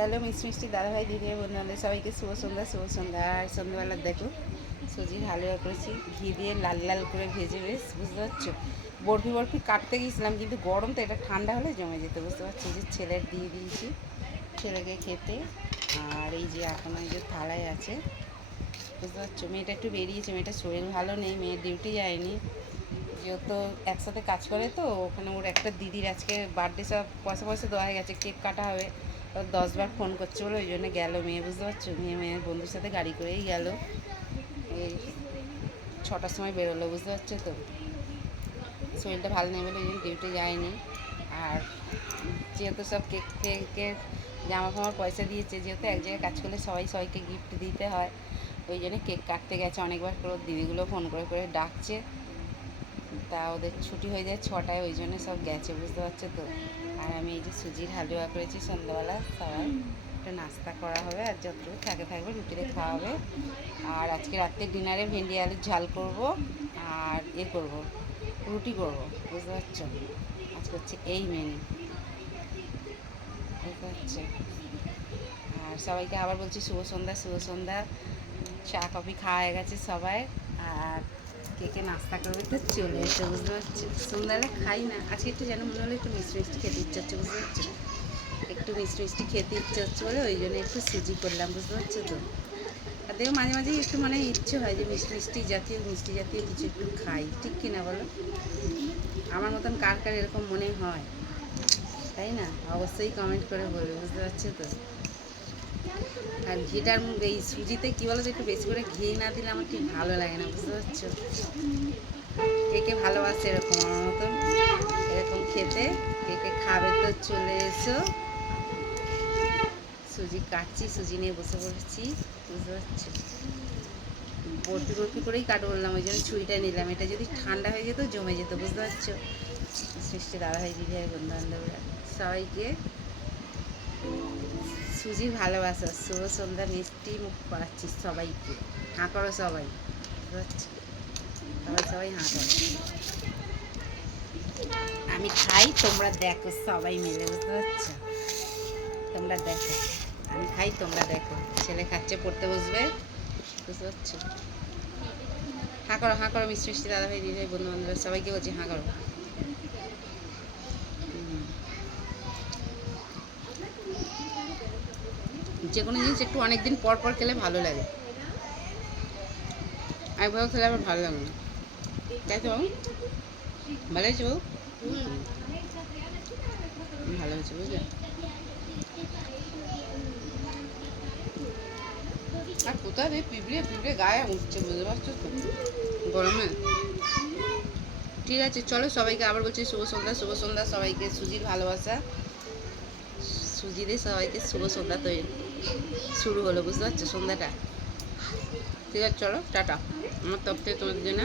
Hello মিষ্টি মিষ্টি দাদাভাই দিদি বন্ধুদের সবাইকে শুভ সন্ধ্যা। শুভ সন্ধ্যা। আর সন্ধ্যাবেলা দেখো সুজির হালুয়া করেছি, ঘি দিয়ে লাল লাল করে ভেজে, বেশ বুঝতে পারছো। বরফি বরফি কাটতে গিয়েছিলাম, কিন্তু গরম তো, এটা ঠান্ডা হলে জমে যেত, বুঝতে পারছি। যে ছেলের দিয়ে দিয়েছি, ছেলেকে খেতে। আর এই যে এখন এই যে থালায় আছে, বুঝতে পারছো। মেয়েটা একটু বেরিয়েছে, মেয়েটা শরীর ভালো নেই, মেয়ে ডিউটি যায়নি, যেহেতু একসাথে কাজ করে, তো ওখানে ওর একটা দিদির আজকে বার্থডে, সব পয়সা পয়সা দেওয়া হয়ে গেছে, কেক কাটা হবে। 10বার ফোন করছে বলে ওই জন্য গেলো মেয়ে, বুঝতে পারছো। মেয়ের বন্ধুর সাথে গাড়ি করেই গেল, এই 6টার সময় বেরোলো, বুঝতে পারছো তো। শরীরটা ভালো নেই বলে ওই জন্য ডিউটি যায়নি। আর যেহেতু সব কেকের জামা ফামার পয়সা দিয়েছে, যেহেতু এক জায়গায় কাজ করলে সবাই সবাইকে গিফট দিতে হয়, ওই জন্য কেক কাটতে গেছে। অনেকবার করে দিদিগুলো ফোন করে করে ডাকছে, তা ওদের ছুটি হয়ে যায় 6টায়, ওই জন্য সব গেছে, বুঝতে পারছো তো। আর আমি এই যে সুজির হালুয়া করেছি, সন্ধ্যাবেলা সবাই একটু নাস্তা করা হবে, আর যতটুকু থাকবে রুটিতে খাওয়া হবে। আর আজকে রাত্রে ডিনারে ভেন্ডি আলুর ঝাল করব, আর করব, রুটি করব, বুঝতে পারছো। আজকে হচ্ছে এই মেনু, বুঝতে পারছো। আর সবাইকে আবার বলছি শুভ সন্ধ্যা, শুভ সন্ধ্যা। চা কফি খাওয়া হয়ে গেছে সবাই, আর কেকে নাস্তা করবে তো চলে এসে, বুঝতে পারছি। সন্ধ্যাবেলা খাই না আজকে, একটু যেন মনে হলো একটু মিষ্টি মিষ্টি খেতে ইচ্ছে হচ্ছে, বুঝতে পারছো। একটু মিষ্টি মিষ্টি খেতে ইচ্ছে হচ্ছে বলে ওই জন্য একটু সুজি করলাম, বুঝতে পারছো তো। আর দেখো মাঝে মাঝে একটু মানে ইচ্ছে হয় যে মিষ্টি মিষ্টি জাতীয় কিছু একটু খাই, ঠিক কিনা বলো। আমার মতন কার কার এরকম মনে হয়, তাই না? অবশ্যই কমেন্ট করে বলবে, বুঝতে পারছো তো। আর ঘিটার এই সুজিতে কী বলো তো, একটু বেশি করে ঘি না দিলে আমার ঠিক ভালো লাগে না, বুঝতে পারছো। কে কে ভালোবাসে এরকম আমার মতন এরকম খেতে, কে কে খাবে তো চলে এসো। সুজি কাটছি, সুজি নিয়ে বসে পড়েছি, বুঝতে পারছো। বরফি বরফি করেই কাটবো বললাম, ওই জন্য ছুরিটা নিলাম। এটা যদি ঠান্ডা হয়ে যেত জমে যেত, বুঝতে পারছো। সৃষ্টি দাদাভাই দিদিভাই বন্ধু বান্ধবরা সবাইকে সুজির ভালোবাসা, শুভ সন্ধ্যা মিষ্টি মুখ করাচ্ছি সবাইকে। হাঁ করো সবাই, বুঝতে পারছো। সবাই সবাই হাঁ করো। আমি খাই, তোমরা দেখো সবাই মিলে, বুঝতে পারছো। তোমরা দেখো, আমি খাই, তোমরা দেখো। ছেলে খাচ্ছে, পড়তে বসবে, বুঝতে পারছো। হাঁ করো মিষ্টি মিষ্টি দাদাভাই দিদিভাই বন্ধু বান্ধব সবাইকে বলছি হাঁ করো। যে কোনো জিনিস একটু অনেক দিন পর পর খেলে ভালো লাগে, একবার খেলে আবার ভালো লাগে না, তাই তো। ভালো হয়েছে বাবু, ভালো হয়েছে, বুঝলে। আর কোথায় রে পিঁপড়ে পিঁপড়ে গায়ে উঠছে, বুঝতে পারছো তো, গরমে। ঠিক আছে চলো, সবাইকে আবার বলছি শুভ সন্ধ্যা, শুভ সন্ধ্যা সবাইকে। সুজির ভালোবাসা, সুজি দিয়ে সবাইকে শুভ সন্ধ্যা তৈরি শুরু হলো, বুঝতে পারছো, সন্ধ্যাটা। ঠিক আছে চলো, টাটা। আমার তরফ থেকে তোমাদের জন্য